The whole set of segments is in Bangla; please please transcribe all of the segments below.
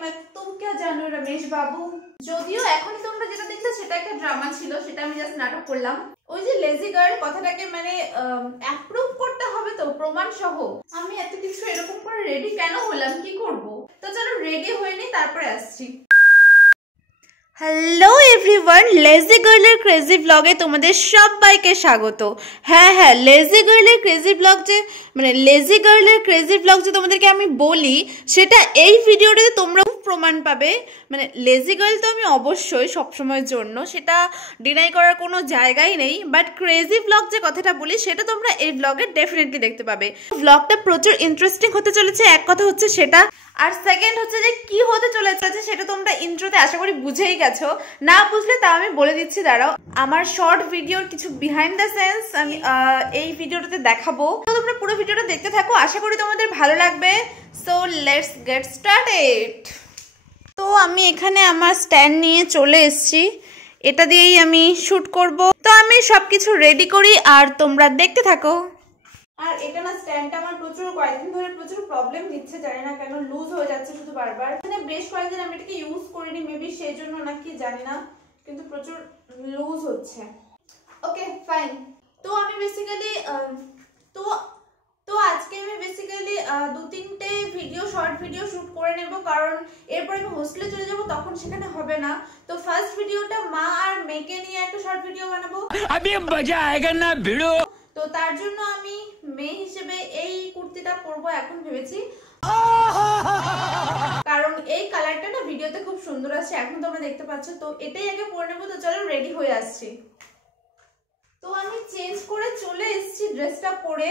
मैं तुम क्या जानो रमेश बाबू। যদিও এখন তোমরা যেটা দেখলে সেটা একটা ড্রামা ছিল, সেটা আমি জাস্ট নাটক করলাম। ওই যে লেজি গার্ল কথাটাকে মানে অ্যাপ্রুভ করতে হবে তো প্রমাণ সহ। আমি এত কিছু এরকম করে রেডি কেন হলাম, কি করব? তো চলো রেডি হয়ে নি, তারপরে আসছি। হ্যালো এভরিওয়ান, লেজি গার্লের ক্রেজি ব্লগে তোমাদের সবাইকে স্বাগত। হ্যাঁ, লেজি গার্লের ক্রেজি ব্লগ যে মানে লেজি গার্লের ক্রেজি ব্লগ যে তোমাদেরকে আমি বলি, সেটা এই ভিডিওটাতে তোমরাও প্রমাণ পাবে। মানে লেজি গার্ল তো আমি অবশ্যই সবসময়ের জন্য, সেটা ডিনাই করার কোনো জায়গাই নেই, বাট ক্রেজি ব্লগ যে কথাটা বলি সেটা তোমরা এই ব্লগে ডেফিনেটলি দেখতে পাবে। ব্লগটা প্রচুর ইন্টারেস্টিং হতে চলেছে, এক কথা হচ্ছে সেটা। আর সেকেন্ড হচ্ছে যে কি হতে চলেছে সেটা তোমরা ইন্ট্রোতে আশা করি বুঝেই গেছো, না বুঝলে তা আমি বলে দিচ্ছি। দাঁড়াও, আমার শর্ট ভিডিওর কিছু বিহাইন্ড দ্য সেন্স আমি এই ভিডিওটাতে দেখাবো, তো তোমরা পুরো ভিডিওটা দেখতে থাকো, আশা করি তোমাদের ভালো লাগবে। So let's get started. তো আমি এখানে আমার স্ট্যান্ড নিয়ে চলে এসেছি, এটা দিয়েই আমি শুট করব। তো আমি সবকিছু রেডি করি আর তোমরা দেখতে থাকো। আর এটা না স্ট্যান্ডটা আমার প্রচুর কয়েকদিন ধরে প্রচুর প্রবলেম দিচ্ছে, জানি না কেন, লুজ হয়ে যাচ্ছে শুধু বারবার। মানে বেশ কয়েকদিন আমি এটাকে ইউজ করিনি, মেবি সেই জন্য নাকি জানি না, কিন্তু প্রচুর লুজ হচ্ছে। Okay fine. তো আমি বেসিক্যালি তো আজকে আমি বেসিক্যালি 2-3টে ভিডিও শর্ট ভিডিও শুট করে নেব, কারণ এরপর আমি হোস্টেলে চলে যাব, তখন সেখানে হবে না। তো ফার্স্ট ভিডিওটা মা আর মেয়েকে নিয়ে একটা শর্ট ভিডিও বানাবো। अभी मजा आएगा ना भिड़ो। তো তার জন্য আমি মেয়ে হিসেবে এই কুর্তিটা পরবো এখন ভেবেছি, কারণ এই কালারটা না ভিডিওতে খুব সুন্দর আছে, এখন তোমরা দেখতে পাচ্ছ। তো এটাই আগে পরে নেবো। তো চলো রেডি হয়ে আসছি। তো আমি চেঞ্জ করে চলে এসেছি ড্রেসটা পরে,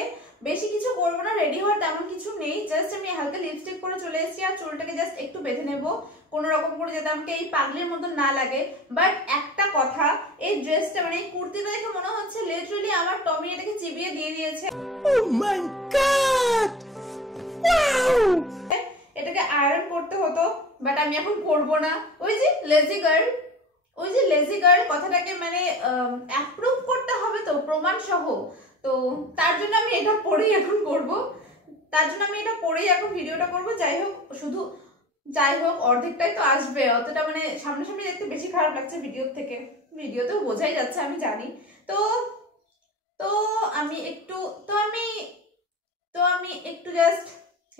বেশি কিছু করবো না, রেডি হওয়ার তেমন কিছু নেই, জাস্ট আমি হালকা লিপস্টিক পরে চলে এসেছি আর চুলটাকে জাস্ট একটু বেঁধে নেবো কোনো রকম করে, যাতে আমাকে এই পাগলের মতো না লাগে। বাট একটা কথা, এই ড্রেসটা মানে এই কুর্তিটা দেখে মনে হচ্ছে লিটারালি আমার টমি এটাকে চিবিয়ে দিয়ে দিয়েছে। Oh my God! Wow! এটাকে আয়রন করতে হতো, বাট আমি এখন করবো না। ওই যে লেজি গার্ল কথাটাকে মানে অ্যাপ্রুভ করতে হবে তো প্রমাণ সহ। তো তার জন্য আমি এটা পরেই এখন করব, ভিডিওটা করব। যাই হোক অর্ধেকটাই তো আসবে, অতটা মানে সামনাসামনি দেখতে বেশি খারাপ লাগছে ভিডিওর থেকে, ভিডিওতেও বোঝাই যাচ্ছে আমি জানি। তো আমি একটু জাস্ট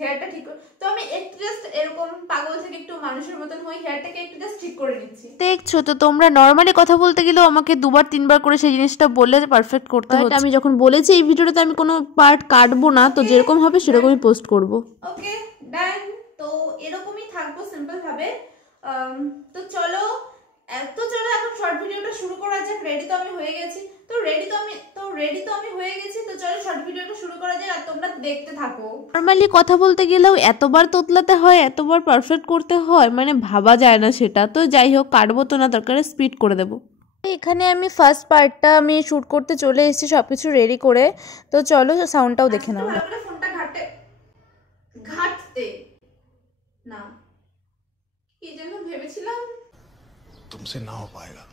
হেয়ারটা ঠিক তো আমি একটু জাস্ট এরকম পাগল থেকে একটু মানুষের মতন হই, হেয়ারটাকে একটু জাস্ট ঠিক করে নিচ্ছি। দেখছো তো, তোমরা নরমালি কথা বলতে গেলেও আমাকে 2-3 বার করে সেই জিনিসটা বললে যে পারফেক্ট করতে হচ্ছে। আমি যখন বলেছি এই ভিডিওটাতে আমি কোনো পার্ট কাটবো না, তো যেরকম হবে সেরকমই পোস্ট করব। ওকে ডান। তো এরকমই থাকবো সিম্পল ভাবে। তো চলো এখন শর্ট ভিডিওটা শুরু করা যাক। রেডি তো আমি হয়ে গেছি, তো চলো শর্ট ভিডিওটা শুরু করা যাক আর তোমরা দেখতে থাকো। নরমালি কথা বলতে গেলেও এতবার তোতলাতে হয়, এতবার পারফেক্ট করতে হয়, মানে ভাবা যায় না সেটা। তো যাই হোক, কাটবো তো না, দরকার স্পিড করে দেবো। এখানে আমি ফার্স্ট পার্টটা আমি শুট করতে চলে এসেছি সবকিছু রেডি করে। তো চলো সাউন্ডটাও দেখে নাও। ফোনটা ঘাটতে না, কি যেন ভেবেছিলাম। तुमसे ना हो पाएगा,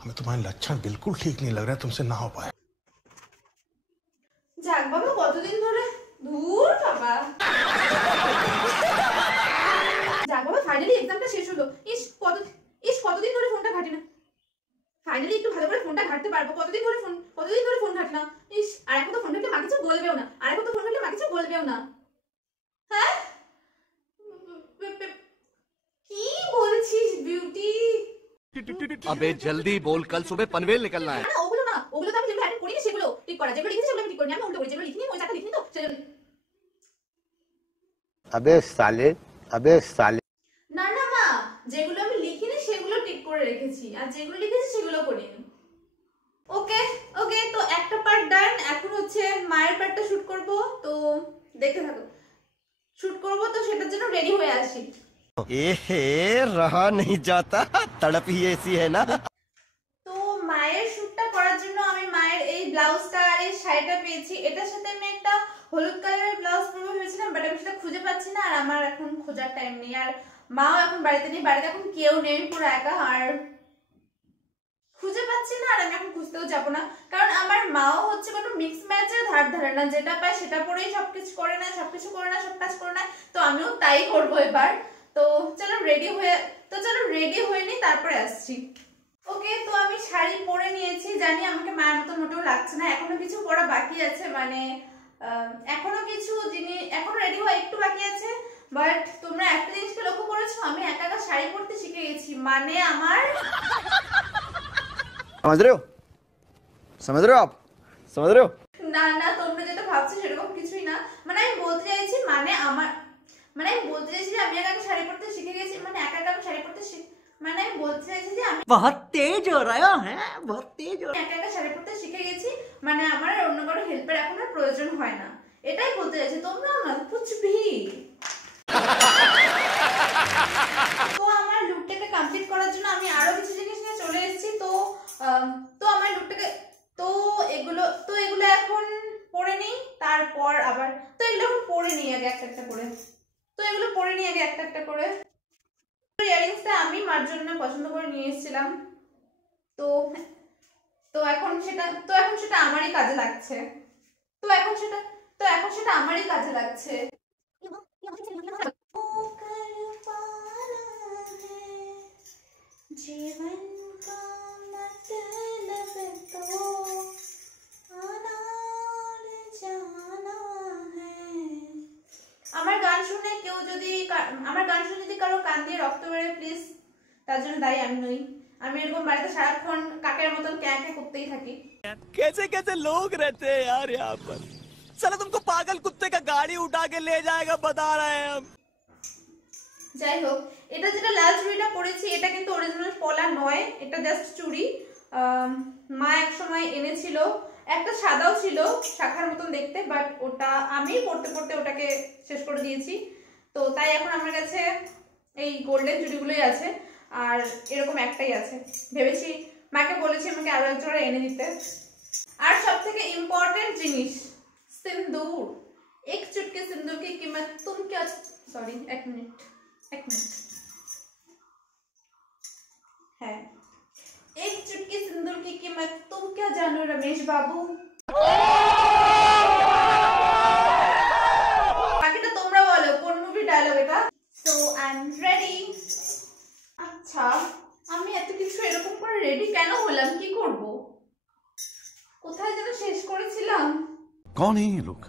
हमें तुम्हारे लक्षण बिल्कुल ठीक नहीं लग रहा है, तुमसे ना हो पाएगा। যাক বাবা, কতদিন ধরে দূর বাবা, যাক বাবা ফাইনালি এক্সামটা শেষ হলো। কতদিন ধরে ফোনটা ঘাটি না, ফাইনালি একটু ভালো করে ফোনটা ঘাটতে পারবো। কতদিন ধরে ফোন ঘাটি না। আর এখন তো ফোন ঘাটলে মা কিছু বলবেও না, হ্যাঁ কি বলছিস বিউটি? अबे जल्दी बोल, कल सुबह पनवेल निकलना है। ওগুলো তো আমি যেগুলো অ্যাটেন্ড করিনি সেগুলো ঠিক করা, যেগুলো লিখেছি সেগুলো আমি ঠিক করিনি, আমি উল্টো করি, যেগুলো লিখিনি ওই চারটা লিখিনি তো সেগুলো। अबे साले না মা, যেগুলো আমি লিখিনি সেগুলো ঠিক করে রেখেছি, আর যেগুলো লিখেছি সেগুলো করিনি। ওকে তো একটা পার্ট ডান, এখন হচ্ছে মায়ের পার্টটা শুট করব। তো দেখতে থাকো, শুট করব, তো সেটার জন্য রেডি হয়ে আসি। रहा नहीं जाता, तड़प ही ऐसी है ना। তো মায়ের শুটটা করার জন্য আমি মায়ের এই ব্লাউজটা আর এই শাড়িটা পেয়েছি, এটার সাথে আমি একটা হলুদ কালারের ব্লাউজ পরবো ভেবেছিলাম, বাট আমি সেটা খুঁজে পাচ্ছি না, আর আমার এখন খোঁজার টাইম নেই, আর মাও এখন বাড়িতে নেই, বাড়িতে এখন কেউ নেই, পুরো একা, আর খুঁজে পাচ্ছি না, আর আমি এখন খুঁজতেও যাবো না, কারণ আমার মাও হচ্ছে কোনো মিক্স ম্যাচের ধার ধারে না, যেটা পায় সেটা পরেই সবকিছু করে না, সব কাজ করে না। তো আমিও তাই করবো এবার। তো চলো রেডি হয়ে নিই, তারপরে আসছি। ওকে, তো আমি শাড়ি পরে নিয়েছি, জানি আমাকে মায়ের মতো মোটেও লাগছে না, এখনো কিছু পরা বাকি আছে, মানে এখনো কিছু জিনিস এখনো রেডি হওয়া একটু বাকি আছে। বাট তোমরা একটা জিনিসকে লক্ষ্য করেছো, আমি একা একা শাড়ি পরতে শিখে গেছি, মানে আমার समझ रहे हो आप समझ रहे हो? না না, তোমরা যেটা ভাবছো সেরকম কিছুই না। মানে আমি বলতে চাইছি যে আমি একা একা শাড়ি পরতে শিখে গেছি, মানে একা একা আমি শাড়ি পরতে মানে আমি বলতে চাইছি যে আমি बहुत तेज हो रहा है, बहुत तेज हो একা একা শাড়ি পরতে শিখে গেছি, মানে আমার আর অন্য কারো হেল্পের এখন আর প্রয়োজন হয় না, এটাই বলতে চাইছি। তোমরা না কুছভি। তো আমার লুকটাকে কমপ্লিট করার জন্য আমি আরো কিছু জিনিস নিয়ে চলে এসেছি। তো আমার লুকটাকে এগুলো এখন পরে নিই, তারপর আবার এগুলো এখন পরে নিই আগে একটা একটা করে। ইয়ারিংসটা আমি মার জন্য পছন্দ করে নিয়ে এসেছিলাম, তো এখন সেটা আমারই কাজে লাগছে। जीवन का मतलब तो आना जाना है। আমার গান শুনে যদি কারো কান দিয়ে রক্ত বেরোয়, প্লিজ তার জন্য দায়ী আমি নই। আমি এরকম বাড়িতে সারাক্ষণ কাকের মতন ক্যাঁ ক্যাঁ করতেই থাকি। कैसे कैसे लोग रहते हैं यार यहाँ पर। साला तुमको पागल कुत्ते का गाड़ी उठा के ले जाएगा, बता रहे हैं हम। যাই হোক, এটা যেটা লাল চুড়িটা পরেছি এটা কিন্তু অরিজিনাল পলা নয়, এটা জাস্ট চুড়ি। মা এক সময় এনেছিল, একটা সাদাও ছিল শাখার মতন দেখতে, বাট ওটা আমি পরতে ওটাকে শেষ করে দিয়েছি। তো তাই এখন আমার কাছে এই গোল্ডেন চুড়িগুলোই আছে, আর এরকম একটাই আছে। ভেবেছি, মাকে বলেছি আমাকে আরো এক জোড়া এনে দিতে। আর সব থেকে ইম্পর্টেন্ট জিনিস, সিন্দুর। এক চুটকি সিন্দুর কি कीमत तुम क्या सॉरी एक मिनट है, एक चुटकी सिंदूर की कीमत तुम क्या जानो रमेश बाबू। বাকিটা তোমরা বলো কোন মুভি ডায়লগ এটা। So I am ready. আচ্ছা, আমি এত কিছু এরকম করে রেডি কেন হলাম, কি করব, কোথায় যেন শেষ করেছিলাম। कौन है ये लोग,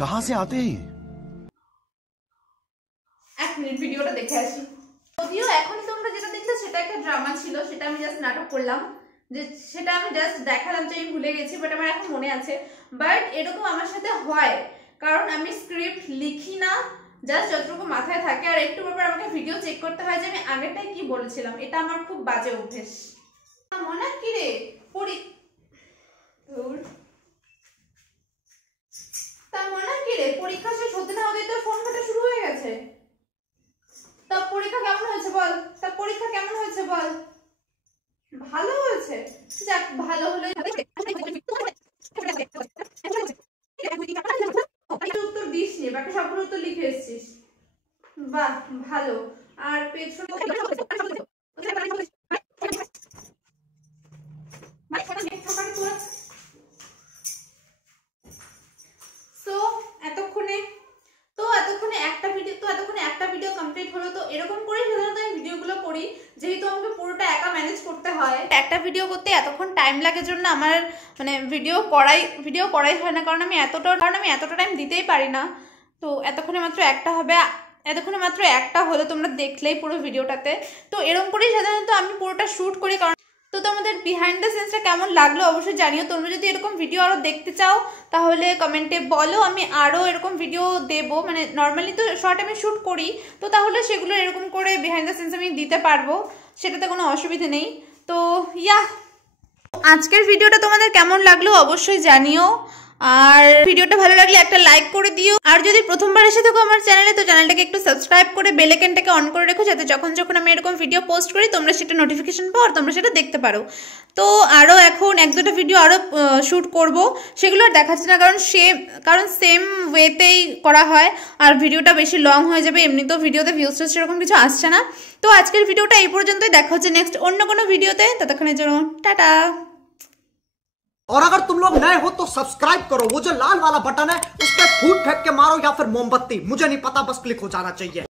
कहां से आते हैं? এক মিনিট ভিডিওটা দেখে আসি। যদিও এখন তোমরা যেটা দেখছো সেটা একটা ড্রামা ছিল, সেটা আমি জাস্ট নাটক করলাম, সেটা আমি জাস্ট দেখালাম যে আমি ভুলে গেছি, বাট আমার এখন মনে আছে। বাট এরকম আমার সাথে হয়, কারণ আমি স্ক্রিপ্ট লিখি না, জাস্ট যতটুকু মাথায় থাকে, আর একটু ব্যাপার আমাকে ভিডিও চেক করতে হয় যে আমি আগেরটাই কি বলেছিলাম। এটা আমার খুব বাজে অভ্যেস। মনে কি রে পরীক্ষা শেষ হতে না হতে তোর ফোন ঘাটা শুরু হয়ে গেছে। তা পরীক্ষা কেমন হয়েছে বল। ভালো হয়েছে, যাক ভালো হলে উত্তর দিস নি, বাকি সবগুলো উত্তর লিখে এসেছিস, বাহ ভালো। আর পেছনে একটা ভিডিও কমপ্লিট হলো। তো এরকম করে সাধারণত আমি ভিডিওগুলো করি, যেহেতু আমাকে পুরোটা একা ম্যানেজ করতে হয়। একটা ভিডিও করতে এতক্ষণ টাইম লাগে জন্য আমার মানে ভিডিও করাই হয় না, কারণ আমি এতটা টাইম দিতেই পারি না। তো এতক্ষণে মাত্র একটা হলো, তোমরা দেখলেই পুরো ভিডিওটাতে। তো এরকম করেই সাধারণত আমি পুরোটা শ্যুট করি। কারণ তো তোমাদের বিহাইন্ড দ্য সিনসটা কেমন লাগলো অবশ্যই জানিও। তোমরা যদি এরকম ভিডিও আরো দেখতে চাও তাহলে কমেন্টে বলো, আমি আরো এরকম ভিডিও দেবো। মানে নর্মালি তো শর্ট আমি শ্যুট করি, তো তাহলে সেগুলো এরকম করে বিহাইন্ড দ্য সিনস আমি দিতে পারবো, সেটাতে কোনো অসুবিধা নেই। তো আজকের ভিডিওটা তোমাদের কেমন লাগলো অবশ্যই জানিও, আর ভিডিওটা ভালো লাগলে একটা লাইক করে দিও। আর যদি প্রথমবার এসে থাকো আমার চ্যানেলে, তো চ্যানেলটাকে একটু সাবস্ক্রাইব করে বেল আইকনটাকে অন করে রেখো, যাতে যখন আমি এরকম ভিডিও পোস্ট করি তোমরা সেটা নোটিফিকেশন পাও আর তোমরা সেটা দেখতে পারো। তো আরও এখন এক দুটো ভিডিও আরও শ্যুট করব, সেগুলো আর দেখাচ্ছি না, কারণ সেম ওয়েতেই করা হয় আর ভিডিওটা বেশি লং হয়ে যাবে। এমনিতেও ভিডিওতে ভিউজ সেরকম কিছু আসছে না। তো আজকের ভিডিওটা এই পর্যন্তই, দেখা হচ্ছে নেক্সট অন্য কোনো ভিডিওতে। ততক্ষণের জন্য টাটা। और अगर तुम लोग नए हो तो सब्सक्राइब करो, वो जो लाल वाला बटन है उस पर फूट फेंक के मारो या फिर मोमबत्ती, मुझे नहीं पता, बस क्लिक हो जाना चाहिए।